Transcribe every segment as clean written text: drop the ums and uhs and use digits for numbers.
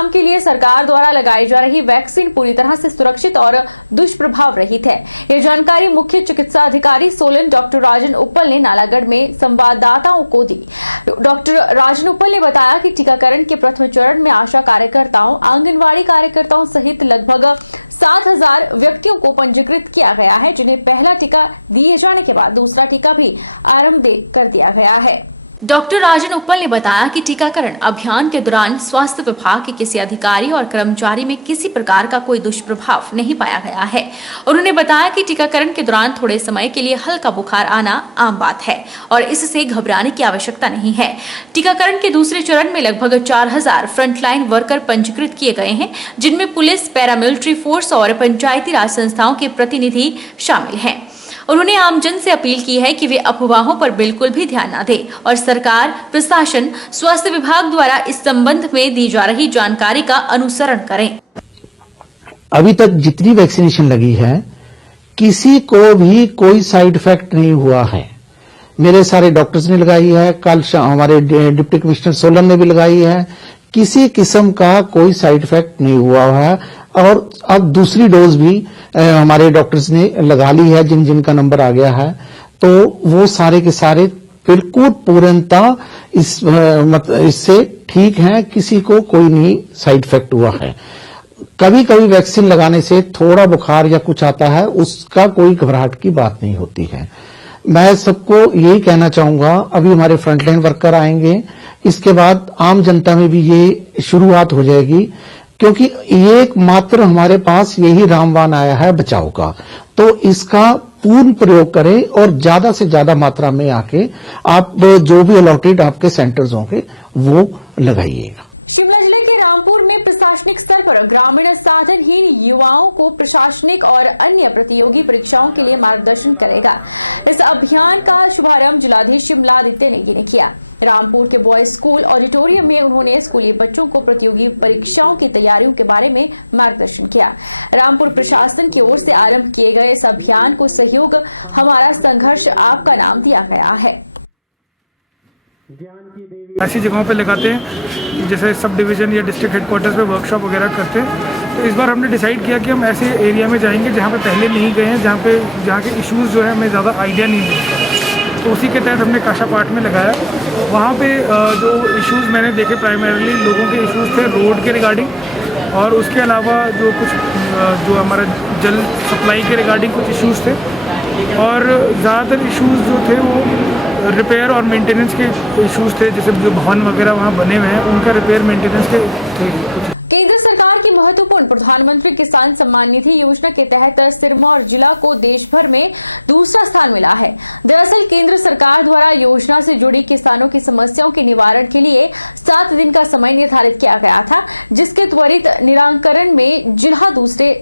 रोकथाम के लिए सरकार द्वारा लगाई जा रही वैक्सीन पूरी तरह से सुरक्षित और दुष्प्रभाव रहित है। ये जानकारी मुख्य चिकित्सा अधिकारी सोलन डॉक्टर राजन उप्पल ने नालागढ़ में संवाददाताओं को दी। डॉक्टर राजन उप्पल ने बताया कि टीकाकरण के प्रथम चरण में आशा कार्यकर्ताओं, आंगनवाड़ी कार्यकर्ताओं सहित लगभग 7,000 व्यक्तियों को पंजीकृत किया गया है, जिन्हें पहला टीका दिए जाने के बाद दूसरा टीका भी आरंभ कर दिया गया है। डॉक्टर राजन उप्पल ने बताया कि टीकाकरण अभियान के दौरान स्वास्थ्य विभाग के किसी अधिकारी और कर्मचारी में किसी प्रकार का कोई दुष्प्रभाव नहीं पाया गया है। उन्होंने बताया कि टीकाकरण के दौरान थोड़े समय के लिए हल्का बुखार आना आम बात है और इससे घबराने की आवश्यकता नहीं है। टीकाकरण के दूसरे चरण में लगभग 4,000 फ्रंटलाइन वर्कर पंजीकृत किए गए हैं, जिनमें पुलिस, पैरामिलिट्री फोर्स और पंचायती राज संस्थाओं के प्रतिनिधि शामिल हैं। उन्होंने आमजन से अपील की है कि वे अफवाहों पर बिल्कुल भी ध्यान न दें और सरकार, प्रशासन, स्वास्थ्य विभाग द्वारा इस संबंध में दी जा रही जानकारी का अनुसरण करें। अभी तक जितनी वैक्सीनेशन लगी है, किसी को भी कोई साइड इफेक्ट नहीं हुआ है। मेरे सारे डॉक्टर्स ने लगाई है, कल हमारे डिप्टी कमिश्नर सोलन ने भी लगाई है। किसी किस्म का कोई साइड इफेक्ट नहीं हुआ है और अब दूसरी डोज भी हमारे डॉक्टर्स ने लगा ली है। जिनका नंबर आ गया है, तो वो सारे के सारे बिल्कुल पूर्णतः इससे ठीक है, किसी को कोई नहीं साइड इफेक्ट हुआ है। कभी कभी वैक्सीन लगाने से थोड़ा बुखार या कुछ आता है, उसका कोई घबराहट की बात नहीं होती है। मैं सबको यही कहना चाहूंगा, अभी हमारे फ्रंटलाइन वर्कर आएंगे, इसके बाद आम जनता में भी ये शुरुआत हो जाएगी, क्योंकि एक मात्र हमारे पास यही रामबाण आया है बचाव का। तो इसका पूर्ण प्रयोग करें और ज्यादा से ज्यादा मात्रा में आके आप जो भी अलॉटेड आपके सेंटर्स होंगे वो लगाइएगा। शिमला जिले के रामपुर में प्रशासनिक स्तर पर ग्रामीण साधनहीन युवाओं को प्रशासनिक और अन्य प्रतियोगी परीक्षाओं के लिए मार्गदर्शन करेगा। इस अभियान का शुभारंभ जिलाधीश शिमला आदित्य नेगी ने किया। रामपुर के बॉयज स्कूल ऑडिटोरियम में उन्होंने स्कूली बच्चों को प्रतियोगी परीक्षाओं की तैयारियों के बारे में मार्गदर्शन किया। रामपुर प्रशासन की ओर से आरंभ किए गए इस अभियान को सहयोग हमारा संघर्ष आपका नाम दिया गया है। ऐसी जगहों पे लगाते हैं जैसे सब डिवीजन या डिस्ट्रिक्ट हेडक्वार्टर्स पे वर्कशॉप वगैरह करते हैं। तो इस बार हमने डिसाइड किया कि हम ऐसे एरिया में जाएंगे जहाँ पे पहले नहीं गए हैं, जहाँ के इश्यूज़ जो है हमें ज़्यादा आइडिया नहीं है। तो उसी के तहत हमने काशापाट में लगाया। वहाँ पे जो इश्यूज़ मैंने देखे, प्राइमरीली लोगों के इश्यूज़ थे रोड के रिगार्डिंग, और उसके अलावा जो कुछ जो हमारा जल सप्लाई के रिगार्डिंग कुछ इश्यूज़ थे, और ज़्यादातर इश्यूज़ जो थे वो रिपेयर और मेंटेनेंस के इश्यूज़ थे। जैसे जो भवन वगैरह वहाँ बने हुए हैं उनका रिपेयर मेंटेनेंस के थे कुछ। केंद्र सरकार की महत्वपूर्ण प्रधानमंत्री किसान सम्मान निधि योजना के तहत सिरमौर जिला को देश भर में दूसरा स्थान मिला है। दरअसल केंद्र सरकार द्वारा योजना से जुड़ी किसानों की समस्याओं के निवारण के लिए 7 दिन का समय निर्धारित किया गया था, जिसके त्वरित निराकरण में जिला दूसरे।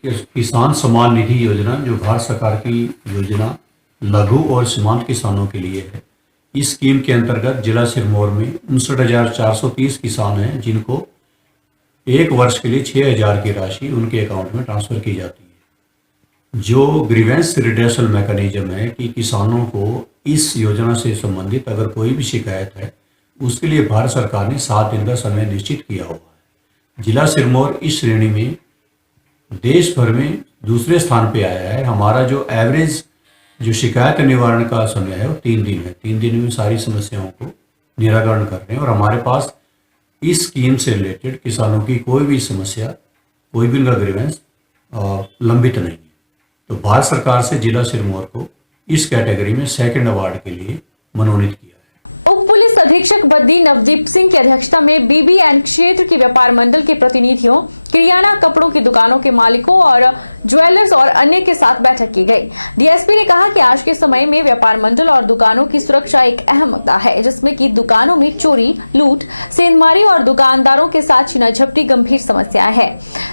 किसान सम्मान निधि योजना जो भारत सरकार की योजना लघु और सीमांत किसानों के लिए है। इस स्कीम के अंतर्गत जिला सिरमौर में 59,430 किसान हैं, जिनको एक वर्ष के लिए 6,000 की राशि उनके अकाउंट में ट्रांसफर की जाती है। जो ग्रीवेंस रिड्रेसल मैकेनिज्म है कि किसानों को इस योजना से संबंधित अगर कोई भी शिकायत है, उसके लिए भारत सरकार ने 7 दिन का समय निश्चित किया हुआ है। जिला सिरमौर इस श्रेणी में देश भर में दूसरे स्थान पे आया है। हमारा जो एवरेज जो शिकायत निवारण का समय है वो 3 दिन है। 3 दिन में सारी समस्याओं को निराकरण कर रहे हैं, और हमारे पास इस स्कीम से रिलेटेड किसानों की कोई भी समस्या, कोई भी उनका ग्रीवेंस लंबित नहीं है। तो भारत सरकार से जिला सिरमौर को इस कैटेगरी में 2nd अवार्ड के लिए मनोनीत किया। अधीक्षक बद्दी नवदीप सिंह की अध्यक्षता में बीबीएन क्षेत्र की व्यापार मंडल के प्रतिनिधियों, किराना कपड़ों की दुकानों के मालिकों और ज्वेलर्स और अन्य के साथ बैठक की गई। डीएसपी ने कहा कि आज के समय में व्यापार मंडल और दुकानों की सुरक्षा एक अहम मुद्दा है, जिसमें कि दुकानों में चोरी, लूट, सेंधमारी और दुकानदारों के साथ छीना झपटी गंभीर समस्या है।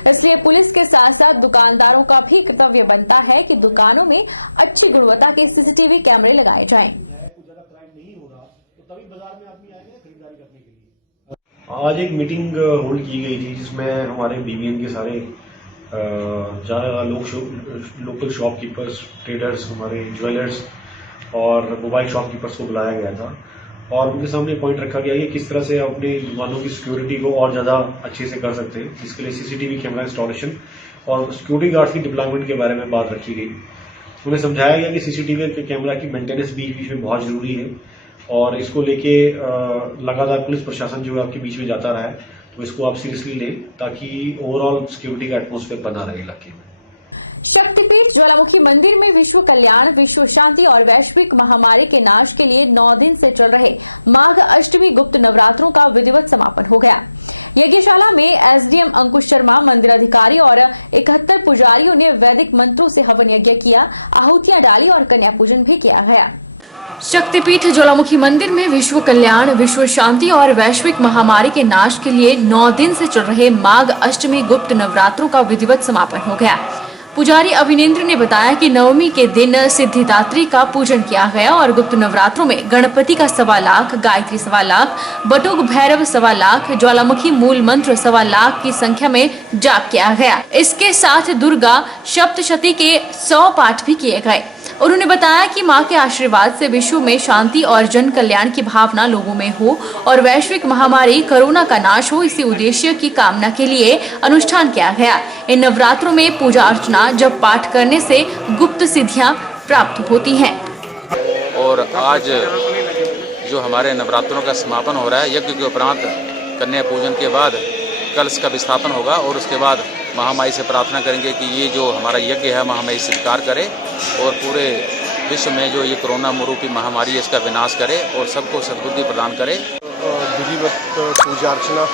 इसलिए पुलिस के साथ साथ दुकानदारों का भी कर्तव्य बनता है कि दुकानों में अच्छी गुणवत्ता के सीसीटीवी कैमरे लगाए जाएं। तभी बाजार में आदमी आएंगे खरीदारी करने के लिए। आज एक मीटिंग होल्ड की गई थी, जिसमें हमारे बीबीएन के सारे लोकल शॉपकीपर्स, ट्रेडर्स, हमारे ज्वेलर्स और मोबाइल शॉपकीपर्स को बुलाया गया था। और उनके सामने पॉइंट रखा गया कि किस तरह से अपने दुकानों की सिक्योरिटी को और ज्यादा अच्छे से कर सकते हैं। इसके लिए सीसीटीवी कैमरा इंस्टॉलेशन और सिक्योरिटी गार्ड की डिप्लॉयमेंट के बारे में बात रखी गई। उन्हें समझाया गया कि सीसीटीवी के कैमरा की मेंटेनेंस बीच बीच में बहुत जरूरी है और इसको लेके लगातार पुलिस प्रशासन जो है आपके बीच में जाता रहा है, तो इसको आप सीरियसली लें ताकि ओवरऑल सिक्योरिटी का एटमॉस्फेयर बना रहे इलाके में। शक्तिपीठ ज्वालामुखी मंदिर में विश्व कल्याण, विश्व शांति और वैश्विक महामारी के नाश के लिए 9 दिन से चल रहे माघ अष्टमी गुप्त नवरात्रों का विधिवत समापन हो गया। यज्ञशाला में एसडीएम अंकुश शर्मा, मंदिर अधिकारी और 71 पुजारियों ने वैदिक मंत्रों से हवन यज्ञ किया, आहुतियां डाली और कन्या पूजन भी किया गया। शक्तिपीठ ज्वालामुखी मंदिर में विश्व कल्याण, विश्व शांति और वैश्विक महामारी के नाश के लिए 9 दिन से चल रहे माघ अष्टमी गुप्त नवरात्रों का विधिवत समापन हो गया। पुजारी अभिनेंद्र ने बताया कि नवमी के दिन सिद्धिदात्री का पूजन किया गया और गुप्त नवरात्रों में गणपति का 1.25 लाख, गायत्री 1.25 लाख, बटुक भैरव 1.25 लाख, ज्वालामुखी मूल मंत्र 1.25 लाख की संख्या में जाप किया गया। इसके साथ दुर्गा सप्तशती के 100 पाठ भी किए गए। उन्होंने बताया कि मां के आशीर्वाद से विश्व में शांति और जन कल्याण की भावना लोगों में हो और वैश्विक महामारी कोरोना का नाश हो, इसी उद्देश्य की कामना के लिए अनुष्ठान किया गया। इन नवरात्रों में पूजा अर्चना, जप पाठ करने से गुप्त सिद्धियां प्राप्त होती हैं। और आज जो हमारे नवरात्रों का समापन हो रहा है, यज्ञ के उपरांत कन्या पूजन के बाद कलश का विस्थापन होगा और उसके बाद महामाई से प्रार्थना करेंगे कि ये जो हमारा यज्ञ है महामाई स्वीकार करे और पूरे विश्व में जो ये कोरोना रूपी महामारी है इसका विनाश करे और सबको सद्बुद्धि प्रदान करे। विधिवत पूजा अर्चना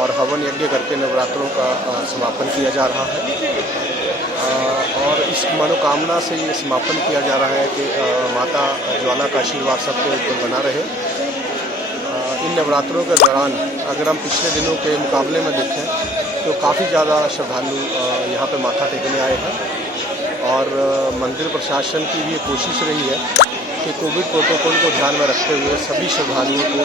और हवन यज्ञ करके नवरात्रों का समापन किया जा रहा है और इस मनोकामना से ये समापन किया जा रहा है कि माता ज्वाला का आशीर्वाद सबके ऊपर बना रहे। इन नवरात्रों के दौरान अगर हम पिछले दिनों के मुकाबले में देखें तो काफ़ी ज़्यादा श्रद्धालु यहाँ पे माथा टेकने आए हैं और मंदिर प्रशासन की भी ये कोशिश रही है कि कोविड प्रोटोकॉल को ध्यान में रखते हुए सभी श्रद्धालुओं को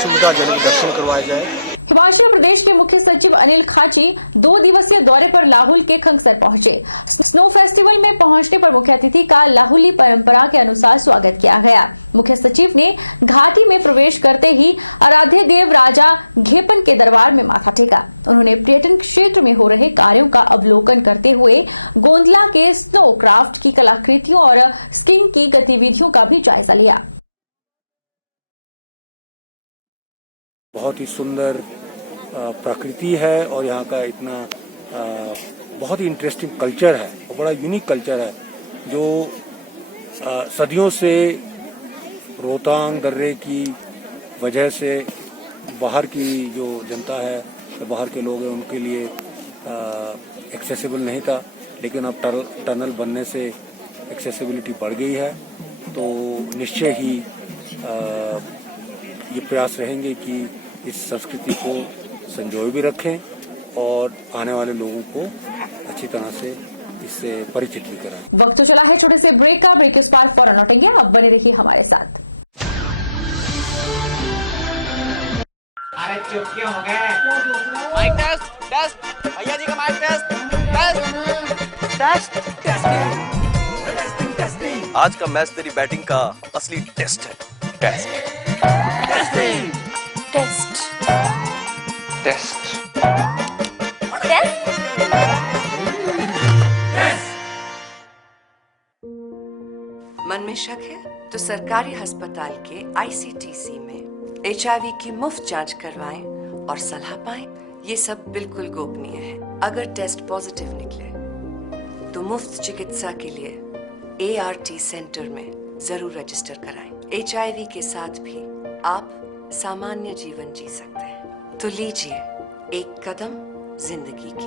सुविधाजनक दर्शन करवाए जाए। हिमाचल प्रदेश के मुख्य सचिव अनिल खाची 2 दिवसीय दौरे पर लाहुल के खंगसर पहुंचे। स्नो फेस्टिवल में पहुंचने पर मुख्य अतिथि का लाहुली परंपरा के अनुसार स्वागत किया गया। मुख्य सचिव ने घाटी में प्रवेश करते ही आराध्य देव राजा घेपन के दरबार में माथा टेका। उन्होंने पर्यटन क्षेत्र में हो रहे कार्यों का अवलोकन करते हुए गोंदला के स्नो क्राफ्ट की कलाकृतियों और स्कीइंग की गतिविधियों का भी जायजा लिया। बहुत ही सुंदर प्रकृति है और यहाँ का इतना बहुत ही इंटरेस्टिंग कल्चर है और बड़ा यूनिक कल्चर है जो सदियों से रोहतांग दर्रे की वजह से बाहर की जो जनता है, बाहर के लोग हैं, उनके लिए एक्सेसिबल नहीं था, लेकिन अब टनल बनने से एक्सेसिबिलिटी बढ़ गई है। तो निश्चय ही ये प्रयास रहेंगे कि इस संस्कृति को संजोए भी रखें और आने वाले लोगों को अच्छी तरह से इससे परिचित भी कराएं। वक्त तो चला है छोटे से ब्रेक का। ब्रेक के बाद फौरन लौटेंगे, अब बने रहिए हमारे साथ। अरे चुप क्यों हो गए? माइक टेस्ट टेस्ट भैया जी का माइक टेस्ट टेस्ट। आज का मैच तेरी बैटिंग का असली टेस्ट है। टेस्ट टेस्टिंग टेस्ट टेस्ट मन में शक है तो सरकारी अस्पताल के ICTC में HIV की मुफ्त जांच करवाएं और सलाह पाएं। ये सब बिल्कुल गोपनीय है। अगर टेस्ट पॉजिटिव निकले तो मुफ्त चिकित्सा के लिए ART सेंटर में जरूर रजिस्टर कराएं। HIV के साथ भी आप सामान्य जीवन जी सकते हैं। तो लीजिए एक कदम जिंदगी की